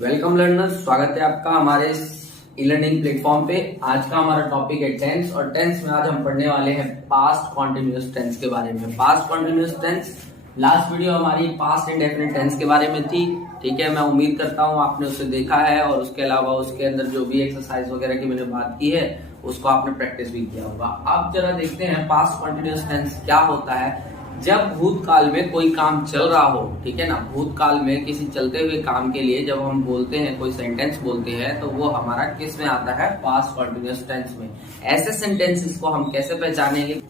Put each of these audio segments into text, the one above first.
Welcome learners, स्वागत है आपका हमारे इस ई लर्निंग प्लेटफॉर्म पे। आज का हमारा टॉपिक है टेंस, और टेंस में आज हम पढ़ने वाले हैं पास्ट कॉन्टिन्यूअस टेंस के बारे में। Past continuous tense, last video हमारी पास्ट इंडेफिनिट टेंस के बारे में थी। ठीक है, मैं उम्मीद करता हूँ आपने उसे देखा है, और उसके अलावा उसके अंदर जो भी एक्सरसाइज वगैरह की मैंने बात की है उसको आपने प्रैक्टिस भी किया होगा। अब जरा देखते हैं पास्ट कॉन्टिन्यूअस टेंस क्या होता है। जब भूतकाल में कोई काम चल रहा हो, ठीक है ना, भूतकाल में किसी चलते हुए काम के लिए जब हम बोलते हैं, कोई सेंटेंस बोलते हैं, तो वो हमारा किस में आता है? पास्ट कॉन्टिन्यूअस टेंस में। ऐसे सेंटेंसेस को हम कैसे पहचानेंगे?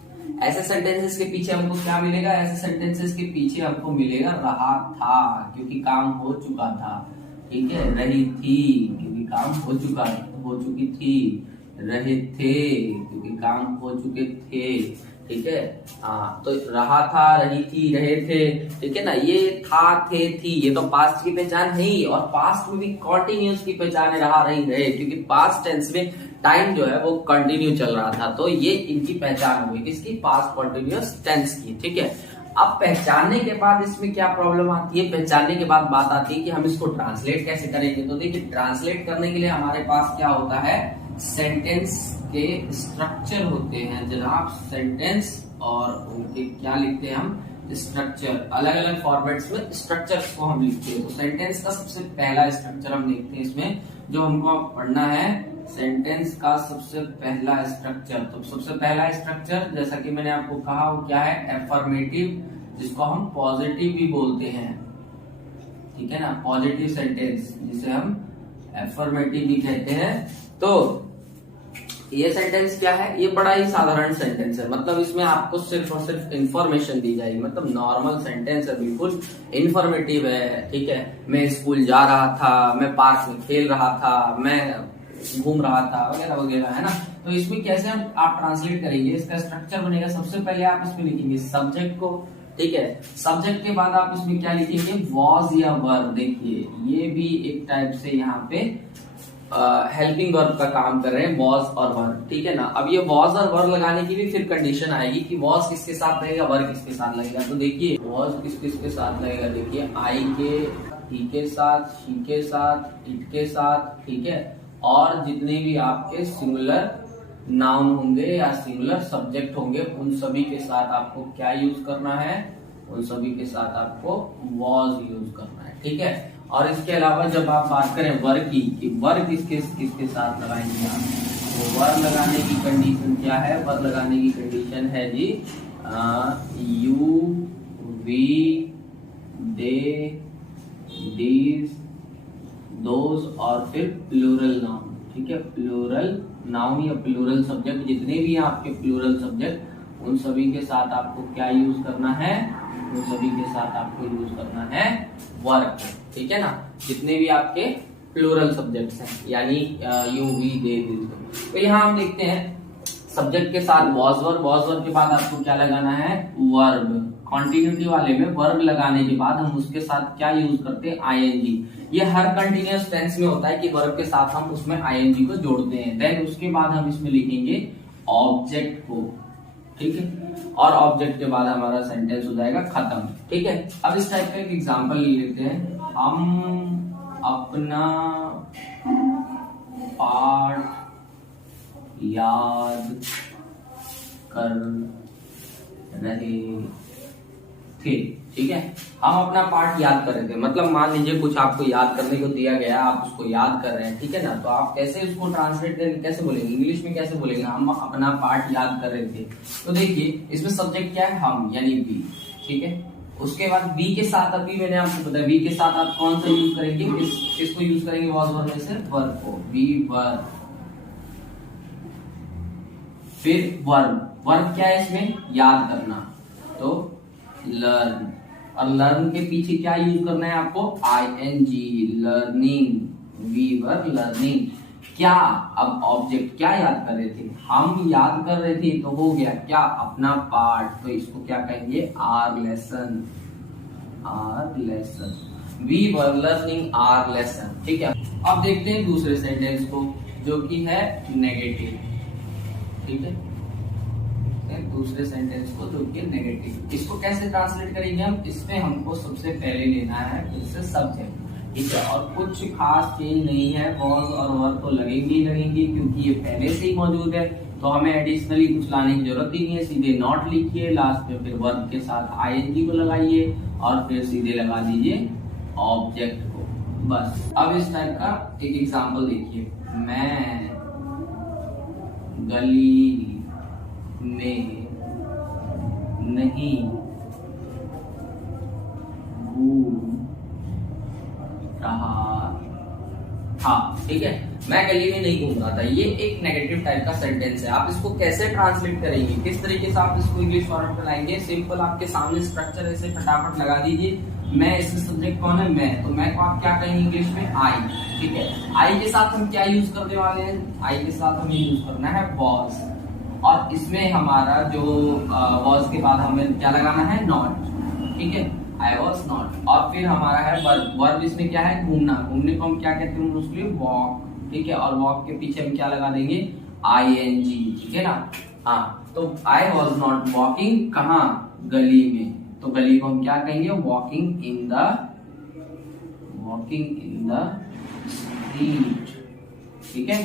ऐसे सेंटेंसेस के पीछे हमको क्या मिलेगा? ऐसे सेंटेंसेस के पीछे हमको मिलेगा रहा था, क्योंकि काम हो चुका था। ठीक है, रही थी क्योंकि काम हो चुकी थी। रहे थे क्योंकि काम हो चुके थे। ठीक है, हाँ, तो रहा था, रही थी, रहे थे। ठीक है ना, ये था, थे, थी, ये तो पास्ट की पहचान है ही, और पास्ट में भी कॉन्टिन्यूअस की पहचान है, रहा, रही, रहे, क्योंकि पास्ट टेंस में टाइम जो है वो कंटिन्यू चल रहा था। तो ये इनकी पहचान हुई, किसकी? पास्ट कॉन्टिन्यूअस टेंस की। ठीक है, अब पहचानने के बाद इसमें क्या प्रॉब्लम आती है? पहचानने के बाद बात आती है कि हम इसको ट्रांसलेट कैसे करेंगे। तो देखिए, ट्रांसलेट करने के लिए हमारे पास क्या होता है? सेंटेंस के स्ट्रक्चर होते हैं जनाब। सेंटेंस और उनके क्या लिखते हैं हम? स्ट्रक्चर। अलग अलग फॉर्मेट्स में स्ट्रक्चर्स को हम लिखते हैं। तो सेंटेंस का सबसे पहला स्ट्रक्चर हम देखते हैं इसमें, जो हमको पढ़ना है। सेंटेंस का सबसे पहला स्ट्रक्चर, तो सबसे पहला स्ट्रक्चर जैसा कि मैंने आपको कहा वो क्या है? एफर्मेटिव, जिसको हम पॉजिटिव भी बोलते हैं। ठीक है ना, पॉजिटिव सेंटेंस जिसे हम एफर्मेटिव भी कहते हैं। तो ये सेंटेंस क्या है? ये बड़ा ही साधारण सेंटेंस है, मतलब इसमें आपको सिर्फ और सिर्फ इंफॉर्मेशन दी जाएगी। मतलब नॉर्मल सेंटेंस है, बिल्कुल इंफॉर्मेटिव है। ठीक है, मैं स्कूल जा रहा था, मैं पार्क में खेल रहा था, मैं घूम रहा था, वगैरह वगैरह, है ना। तो इसमें कैसे हम आप ट्रांसलेट करेंगे? इसका स्ट्रक्चर बनेगा, सबसे पहले आप इसमें लिखेंगे सब्जेक्ट को। ठीक है, सब्जेक्ट के बाद आप इसमें क्या लिखेंगे? वॉज या वर। देखिए, ये भी एक टाइप से यहाँ पे हेल्पिंग वर्ब का काम कर रहे हैं, वॉज और वर। ठीक है ना, अब ये वॉज और वर लगाने की भी फिर कंडीशन आएगी कि वॉज किसके साथ लगेगा, वर किसके साथ लगेगा। तो देखिए, वॉज किसके साथ लगेगा? देखिए, आई के, ही के साथ, शी के साथ, इट के साथ। ठीक है, और जितने भी आपके सिंगुलर नाउन होंगे या सिंगुलर सब्जेक्ट होंगे, उन सभी के साथ आपको क्या यूज करना है? उन सभी के साथ आपको वॉज यूज करना है। ठीक है, और इसके अलावा जब आप बात करें वर की, कि वर किसके साथ लगाएंगे आप, तो वर लगाने की कंडीशन क्या है? वर लगाने की कंडीशन है जी you, we, they, these, those, और फिर प्लूरल नाउन। ठीक है, प्लूरल नाउन या प्लूरल सब्जेक्ट, जितने भी हैं आपके प्लूरल सब्जेक्ट, उन सभी के साथ आपको क्या यूज करना है? उन सभी के साथ आपको यूज करना है वर्क। ठीक है ना, जितने भी आपके प्लूरल सब्जेक्ट्स हैं, यानी यू, वी, दे, दीज। तो यहाँ हम देखते हैं सब्जेक्ट के साथ वॉज वर के बाद आपको क्या लगाना है? वर्ब। कॉन्टिन्यूटी वाले में वर्ब लगाने के बाद हम उसके साथ क्या यूज करते हैं? आईएनजी। ये हर कंटिन्यूअस टेंस में होता है कि वर्ब के साथ हम उसमें आईएनजी को जोड़ते हैं। देन उसके बाद हम इसमें लिखेंगे ऑब्जेक्ट को। ठीक है, और ऑब्जेक्ट के बाद हमारा सेंटेंस हो जाएगा खत्म। ठीक है, अब इस टाइप का एक एग्जांपल लेते हैं। हम अपना पाठ याद कर रहे थे। ठीक है, हम अपना पाठ याद कर रहे थे, मतलब मान लीजिए कुछ आपको याद करने को दिया गया, आप उसको याद कर रहे हैं। ठीक है ना, तो आप कैसे उसको ट्रांसलेट करेंगे? कैसे बोलेंगे? इंग्लिश में कैसे बोलेंगे? हम अपना पाठ याद कर रहे थे। तो देखिए, इसमें सब्जेक्ट क्या है? हम, यानी वी। ठीक है, उसके बाद वी के साथ, अभी मैंने आपको बताया, वी के साथ आप कौन सा यूज करेंगे? किसको यूज करेंगे? वॉज वर में से वर्ब को, वी वर्ब। फिर वर्ब क्या है इसमें? याद करना, तो लर्न। और लर्न के पीछे क्या यूज करना है आपको? I N G, learning, we verb, learning. क्या? अब ऑब्जेक्ट क्या याद कर रहे थे? हम याद कर रहे थे, तो हो गया क्या? अपना पाठ। तो इसको क्या कहेंगे? Our lesson, our lesson. We were learning our lesson. ठीक है, अब देखते हैं दूसरे सेंटेंस को, जो कि है नेगेटिव। ठीक है, दूसरे सेंटेंस को, जो कि नेगेटिव। इसको कैसे ट्रांसलेट करेंगे हम? इसमें हमको सबसे पहले लेना है फिर से सब्जेक्ट। ठीक है। और कुछ खास चेंज नहीं है, वॉज और वर तो लगेंगे ही लगेंगे क्योंकि ये पहले से ही मौजूद है, तो हमें एडिशनली कुछ लाने की जरूरत ही नहीं है। सीधे नॉट लिखिए, लास्ट में फिर वर्ब के साथ आईएनजी को लगाइए और फिर सीधे लगा दीजिए ऑब्जेक्ट को, बस। अब इस टाइप का एक एग्जांपल देखिए, मैं गली में नहीं घूम रहा था, ठीक है। मैं गली में नहीं घूम रहा था, ये एक नेगेटिव टाइप का सेंटेंस है। आप इसको कैसे ट्रांसलेट करेंगे, किस तरीके से आप इसको इंग्लिश फॉर्मेट में लाएंगे? सिंपल, आपके सामने स्ट्रक्चर ऐसे फटाफट लगा दीजिए। मैं, इसमें सब्जेक्ट कौन है? मैं, तो मैं को आप क्या कहेंगे इंग्लिश में? आई, ठीक है। आई के साथ हम क्या यूज करने वाले हैं? आई के साथ हमें यूज करना है वॉज, और इसमें हमारा जो वॉज के बाद हमें क्या लगाना है? नॉट, ठीक है। I was not. और फिर हमारा है वर्ब, वर्ब इसमें क्या है? घूमना, घूमने को हम क्या कहते हैं मोस्टली? वॉक, ठीक है। और वॉक के पीछे हम क्या लगा देंगे? आई-एन-जी, ठीक है ना। हाँ, तो आई वॉज नॉट वॉकिंग, कहाँ? गली में, तो गली को हम क्या कहेंगे? वॉकिंग इन द स्ट्रीट, ठीक है।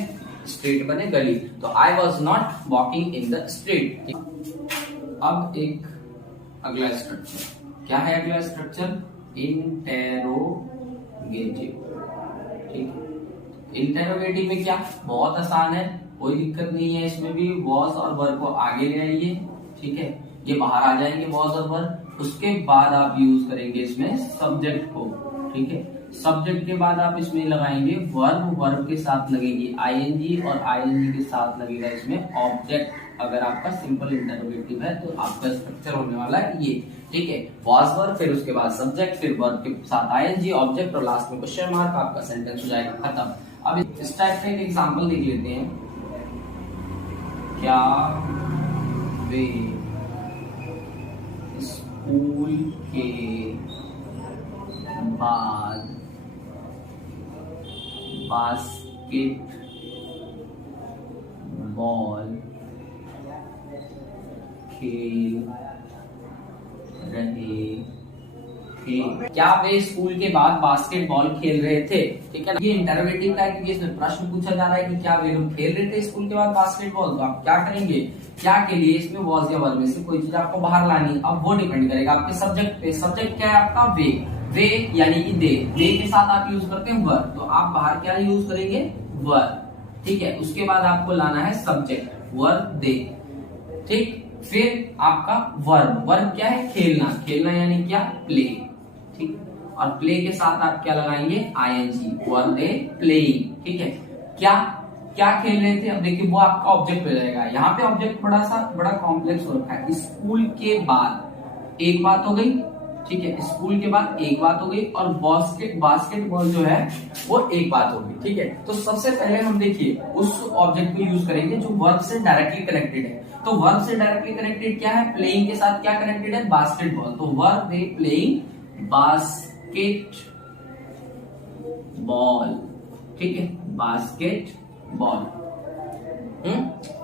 स्ट्रीट बने गली, तो I was not walking in the street. अब एक अगला स्ट्रक्चर, क्या है अगला स्ट्रक्चर? इंटेरोगेटिव, ठीक है। इंटेरोगेटिव में क्या? बहुत आसान है, कोई दिक्कत नहीं है इसमें भी। वॉज और वर्ब को आगे ले आइए, ठीक है, ये बाहर आ जाएंगे वॉज और वर्ब। उसके बाद आप यूज करेंगे इसमें सब्जेक्ट को, ठीक है। सब्जेक्ट के बाद आप इसमें लगाएंगे वर्ब, वर्ब के साथ लगेगी आईएनजी और आईएनजी के साथ लगेगा इसमें ऑब्जेक्ट। अगर आपका सिंपल इंटरोगेटिव है तो आपका स्ट्रक्चर होने वाला है ये, ठीक है। वॉज वर्ब, फिर उसके बाद सब्जेक्ट, फिर वर्ब के साथ आईएनजी, ऑब्जेक्ट और लास्ट में क्वेश्चन मार्क, आपका सेंटेंस हो जाएगा खत्म। अब इस टाइप का एक एग्जांपल देख लेते हैं। क्या वे स्कूल के बाद बास्केट बॉल खेल रहे थे? क्या वे स्कूल के बाद बास्केटबॉल खेल रहे थे? ठीक है ना। ये इंटरोगेटिव का है क्योंकि इसमें प्रश्न पूछा जा रहा है कि क्या वे लोग खेल रहे थे स्कूल के बाद बास्केटबॉल। तो आप क्या करेंगे? क्या के लिए? इसमें वॉज या वर्ब में से कोई चीज आपको बाहर लानी। अब वो डिपेंड करेगा आपके सब्जेक्ट पे। सब्जेक्ट क्या है आपका? वे, वे यानी कि दे, दे के साथ आप यूज करते हैं वर्ब, तो आप बाहर क्या यूज करेंगे? वर्ब, ठीक है। उसके बाद आपको लाना है सब्जेक्ट, वर्ब दे, ठीक। फिर आपका वर्ब, वर्ब क्या है? खेलना, खेलना यानी क्या? प्ले, ठीक। और प्ले के साथ आप क्या लगाएंगे? आईएनजी, वर्ब दे प्लेइंग, ठीक है। क्या क्या खेल रहे थे? अब देखिए वो आपका ऑब्जेक्ट हो जाएगा। यहाँ पे ऑब्जेक्ट बड़ा कॉम्प्लेक्स हो रखा है। स्कूल के बाद एक बात हो गई, ठीक है। स्कूल के बाद एक बात हो गई, और बास्केटबॉल जो है वो एक बात होगी, ठीक है। तो सबसे पहले हम देखिए उस ऑब्जेक्ट को यूज करेंगे जो वर्ब से डायरेक्टली कनेक्टेड है। तो वर्ब से डायरेक्टली कनेक्टेड क्या है? प्लेइंग के साथ क्या कनेक्टेड है? बास्केटबॉल। तो verb they playing basket ball, ठीक है, basket ball,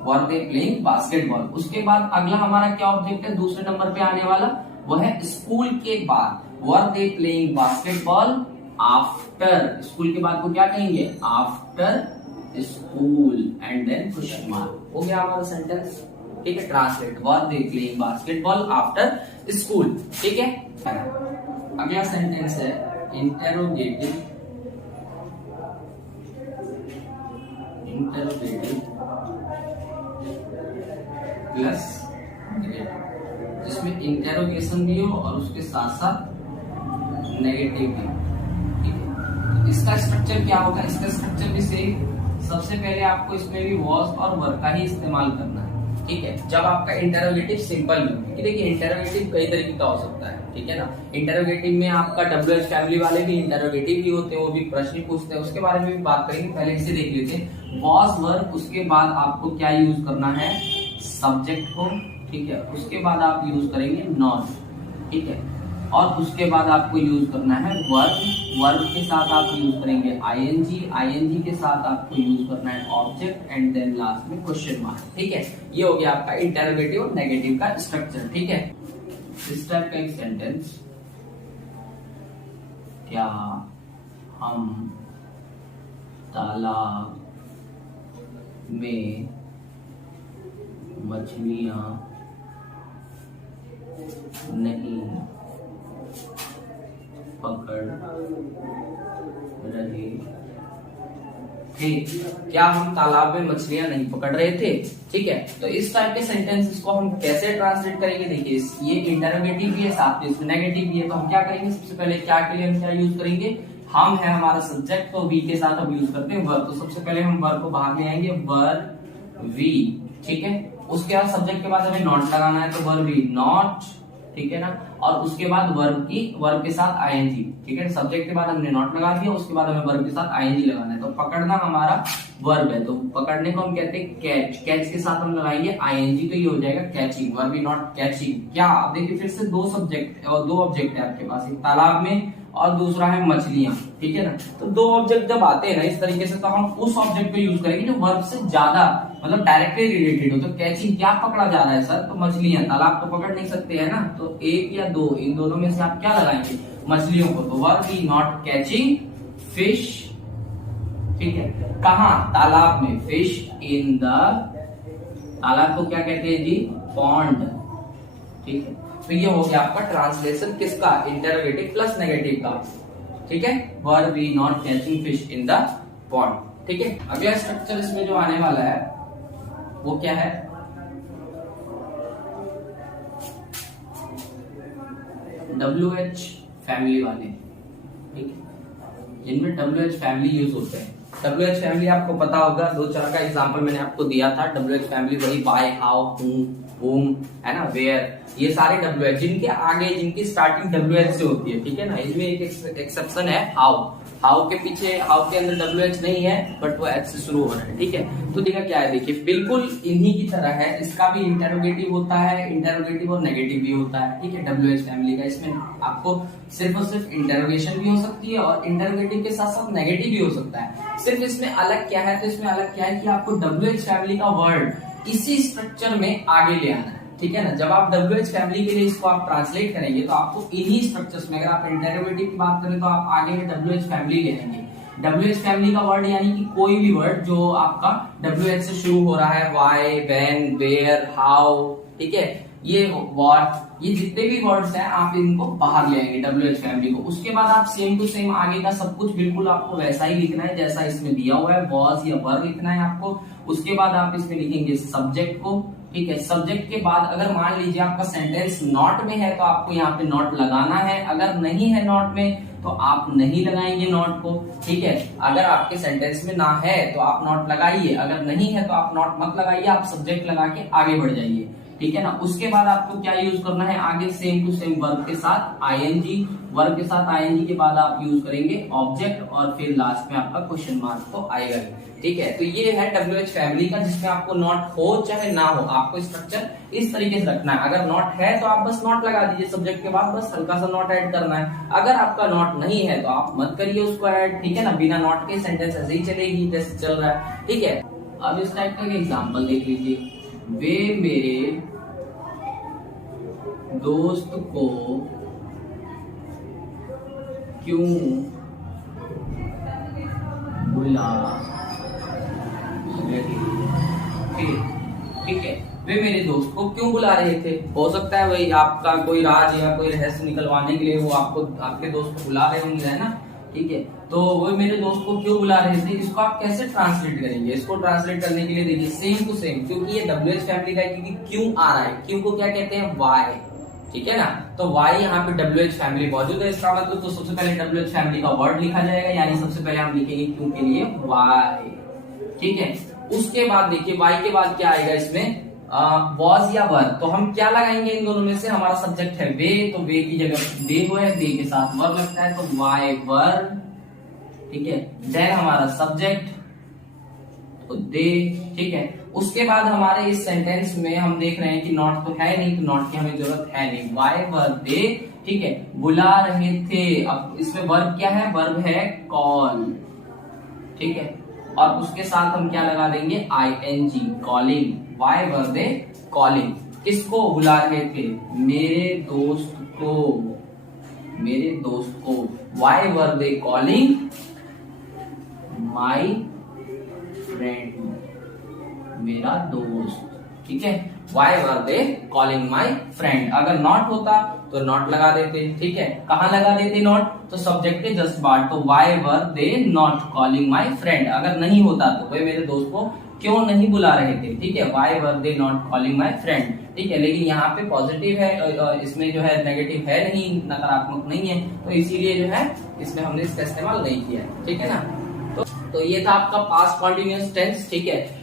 verb they playing basketball. उसके बाद अगला हमारा क्या ऑब्जेक्ट है दूसरे नंबर पे आने वाला? वो है स्कूल के बाद, verb they playing basketball after. School के बाद को क्या कहेंगे? After school and then question mark. हो गया हमारा सेंटेंस, ठीक है। Translate, verb they playing basketball after school, ठीक है। अगला सेंटेंस है इंटेरोगेटिव, इंटेरोगेटिव प्लस नेगेटिव, जिसमें इंटेरोगेशन भी हो और उसके साथ साथ नेगेटिव भी, ठीक है। इसका स्ट्रक्चर क्या होगा? इसका स्ट्रक्चर भी सेम। सबसे पहले आपको इसमें भी वॉज और वर्ब का ही इस्तेमाल करना है, ठीक है। जब आपका इंटेरोगेटिव सिंपल में, क्योंकि देखिए इंटेरोगेटिव कई तरीके का हो सकता है, ठीक है ना। इंटेरोगेटिव में आपका WH फैमिली वाले भी इंटेरोगेटिव भी होते हैं, वो भी प्रश्न पूछते हैं, उसके बारे में भी बात करेंगे। पहले इसे देख लेते हैं, वॉज वर्ब। उसके बाद आपको क्या यूज करना है? सब्जेक्ट को, ठीक है। उसके बाद आप यूज करेंगे नॉट, ठीक है। और उसके बाद आपको यूज करना है वर्ब, वर्ब के साथ आप यूज करेंगे आईएनजी, आईएनजी के साथ आपको यूज करना है ऑब्जेक्ट एंड देन लास्ट में क्वेश्चन मार्क, ठीक है। ये हो गया आपका इंटेरोगेटिव और नेगेटिव का स्ट्रक्चर, ठीक है। इस टाइप का एक सेंटेंस, क्या हम तालाब में मछलियां नहीं पकड़ रहे थे। क्या हम तालाब में मछलियां नहीं पकड़ रहे थे? ठीक है, तो इस टाइप के सेंटेंसेस को हम कैसे ट्रांसलेट करेंगे? देखिए, ये इंटरोगेटिव भी है, साथ में इसमें नेगेटिव भी है। तो हम क्या करेंगे? सबसे पहले क्या के लिए हम क्या यूज करेंगे? हम है हमारा सब्जेक्ट, तो वी के साथ हम यूज करते हैं वर्ब। तो सबसे पहले हम वर्ब को बाहर ले आएंगे, वर्ब वी। ठीक है, उसके बाद सब्जेक्ट के बाद हमें नॉट लगाना है, तो वर्ब वी नॉट। ठीक है ना, और उसके बाद वर्ब के साथ आईएनजी। ठीक है, सब्जेक्ट के बाद हमने नॉट लगा दिया, उसके बाद हमें वर्ब के साथ आईएनजी लगाना है। तो पकड़ना हमारा वर्ब है, तो पकड़ने को हम कहते हैं कैच। कैच के साथ हम लगाएंगे आईएनजी, तो ये हो जाएगा कैचिंग। Verb not catching. क्या आप देखिए, फिर से दो सब्जेक्ट और दो ऑब्जेक्ट है आपके पास, एक तालाब में और दूसरा है मछलियां। ठीक है ना, तो दो ऑब्जेक्ट जब आते हैं ना इस तरीके से, तो हम उस ऑब्जेक्ट को यूज करेंगे जो वर्ब से ज्यादा मतलब डायरेक्टली रिलेटेड हो। तो कैचिंग क्या पकड़ा जा रहा है सर? तो मछलियां। तालाब तो पकड़ नहीं सकते हैं ना, तो एक या दो, इन दोनों में से आप क्या लगाएंगे? मछलियों को। तो verb we not catching fish. ठीक है, कहा? तालाब में। फिश इन द, तालाब को क्या कहते हैं जी? पॉन्ड। ठीक है, तो ये हो गया आपका ट्रांसलेशन किसका? इंटरोगेटिव प्लस नेगेटिव का। ठीक है, verb we not catching fish in the pond. ठीक है, अगला स्ट्रक्चर इसमें जो आने वाला है वो क्या है? WH फैमिली वाले। ठीक है, जिनमें WH फैमिली यूज होते हैं। WH फैमिली आपको पता होगा, दो चार का एग्जांपल मैंने आपको दिया था। WH फैमिली वही बाय, हाउ, whom, है ना, वेयर, ये सारे WH जिनके आगे, जिनकी स्टार्टिंग WH से होती है। ठीक है ना, इसमें एक एक्सेप्शन है, हाउ। हाउ के पीछे, हाउ के अंदर WH नहीं है, बट वो H से शुरू हो रहा है। ठीक है, तो देखा क्या है, देखिए बिल्कुल इन्हीं की तरह है। इसका भी इंटरोगेटिव होता है, इंटरोगेटिव और नेगेटिव भी होता है। ठीक है, WH फैमिली का। इसमें आपको सिर्फ और सिर्फ इंटरोगेशन भी हो सकती है और इंटरोगेटिव के साथ साथ नेगेटिव भी हो सकता है। सिर्फ इसमें अलग क्या है? तो इसमें अलग क्या है कि आपको WH फैमिली का वर्ड इसी स्ट्रक्चर में आगे ले आना है। ठीक है ना, जब आप WH फैमिली के लिए इसको आप ट्रांसलेट करेंगे तो आपको इन्हीं स्ट्रक्चर्स में, अगर आप इंटरोगेटिव की बात करें तो आप आगे में WH फैमिली ले आएंगे। WH फैमिली का वर्ड यानी कि कोई भी वर्ड जो आपका WH से शुरू हो रहा है, वाई, व्हेन, वेयर, हाउ। ठीक है, ये व्हाट, ये जितने भी वर्ड्स हैं आप इनको बाहर ले आएंगे WH फैमिली को। उसके बाद आप सेम टू सेम आगे का सब कुछ बिल्कुल आपको वैसा ही लिखना है जैसा इसमें दिया हुआ है, वॉज या वर लिखना है आपको। उसके बाद आप इसमें लिखेंगे सब्जेक्ट को। ठीक है, सब्जेक्ट के बाद अगर मान लीजिए आपका सेंटेंस नॉट में है तो आपको यहाँ पे नॉट लगाना है, अगर नहीं है नॉट में तो आप नहीं लगाएंगे नॉट को। ठीक है, अगर आपके सेंटेंस में ना है तो आप नॉट लगाइए, अगर नहीं है तो आप नॉट मत लगाइए, आप सब्जेक्ट लगा के आगे बढ़ जाइए। ठीक है ना, उसके बाद आपको क्या यूज करना है? आगे सेम टू सेम वर्ब के साथ आईएनजी, वर्ब के साथ आईएनजी के बाद आप यूज करेंगे ऑब्जेक्ट और फिर लास्ट में आपका क्वेश्चन मार्क तो आएगा। ठीक है, तो ये है WH फैमिली का, जिसमें आपको नॉट हो चाहे ना हो, आपको स्ट्रक्चर इस तरीके से रखना है। अगर नॉट है तो आप बस नॉट लगा दीजिए सब्जेक्ट के बाद, बस हल्का सा नॉट ऐड करना है। अगर आपका नॉट नहीं है तो आप मत करिए उसको ऐड। ठीक है ना, बिना नॉट के सेंटेंस ऐसे ही चलेगी जैसे चल रहा है। ठीक है, अब इस टाइप का एग्जाम्पल देख लीजिए। वे मेरे दोस्त को क्यों बुला रहे थे? ठीक है, वे मेरे दोस्त को क्यों बुला रहे थे? हो सकता है वही आपका कोई राज या कोई रहस्य निकलवाने के लिए वो आपको, आपके दोस्त को बुला रहे होंगे, है ना। ठीक है, तो वो मेरे दोस्त को क्यों बुला रहे थे, इसको आप कैसे ट्रांसलेट करेंगे? इसको ट्रांसलेट करने के लिए देखिए सेम टू सेम, क्योंकि ये WH फैमिली का है, क्योंकि क्यों आ रहा है, क्यों को क्या कहते हैं? वाई। ठीक है ना, तो वाई यहाँ पे WH फैमिली मौजूद है, इसका मतलब तो सबसे पहले WH फैमिली का वर्ड लिखा जाएगा, यानी सबसे पहले हम लिखेंगे क्यों के लिए वाई। ठीक है, उसके बाद देखिए वाई के बाद क्या आएगा इसमें? वॉज या वर। तो हम क्या लगाएंगे इन दोनों में से? हमारा सब्जेक्ट है वे, तो वे की जगह दे हुआ है, दे के साथ वर लगता है, तो वाई वर। ठीक है, देन हमारा सब्जेक्ट तो दे। ठीक है, उसके बाद हमारे इस सेंटेंस में हम देख रहे हैं कि नॉट तो है नहीं, तो नॉट की हमें जरूरत है नहीं, वाई वर दे। ठीक है, बुला रहे थे। अब इसमें वर्ब क्या है? वर्ब है कॉल। ठीक है, और उसके साथ हम क्या लगा देंगे? ING, calling. Why were they calling. किसको बुला रहे थे? मेरे दोस्त को, मेरे दोस्त को। Why were they calling my friend, मेरा दोस्त, ठीक है। Why were they calling my friend, अगर नॉट होता तो नॉट लगा देते, ठीक है। कहाँ लगा देते नॉट, तो सब्जेक्ट के जस्ट बाद, तो why were they not calling my friend, अगर नहीं होता तो वे मेरे दोस्त को क्यों नहीं बुला रहे थे, ठीक है। Why were they not calling my friend, ठीक है। लेकिन यहाँ पे पॉजिटिव है, इसमें जो है नेगेटिव है नहीं, नकारात्मक नहीं है, तो इसीलिए जो है इसमें हमने इसका इस्तेमाल नहीं किया, ठीक है ना। तो ये था आपका पास्ट कॉन्टिन्यूअस टेंस, ठीक है।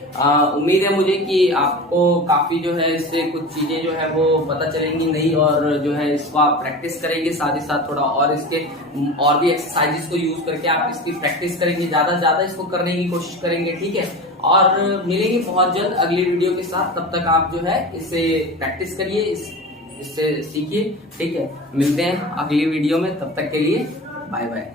उम्मीद है मुझे कि आपको काफी जो है इससे कुछ चीजें जो है वो पता चलेंगी नई, और जो है इसको आप प्रैक्टिस करेंगे, साथ ही साथ थोड़ा और इसके और भी एक्सरसाइजेस को यूज करके आप इसकी प्रैक्टिस करेंगे, ज्यादा से ज्यादा इसको करने की कोशिश करेंगे, ठीक है। और मिलेंगे बहुत जल्द अगली वीडियो के साथ, तब तक आप जो है इसे प्रैक्टिस करिए, इससे सीखिए, ठीक है। मिलते हैं अगली वीडियो में, तब तक के लिए बाय बाय।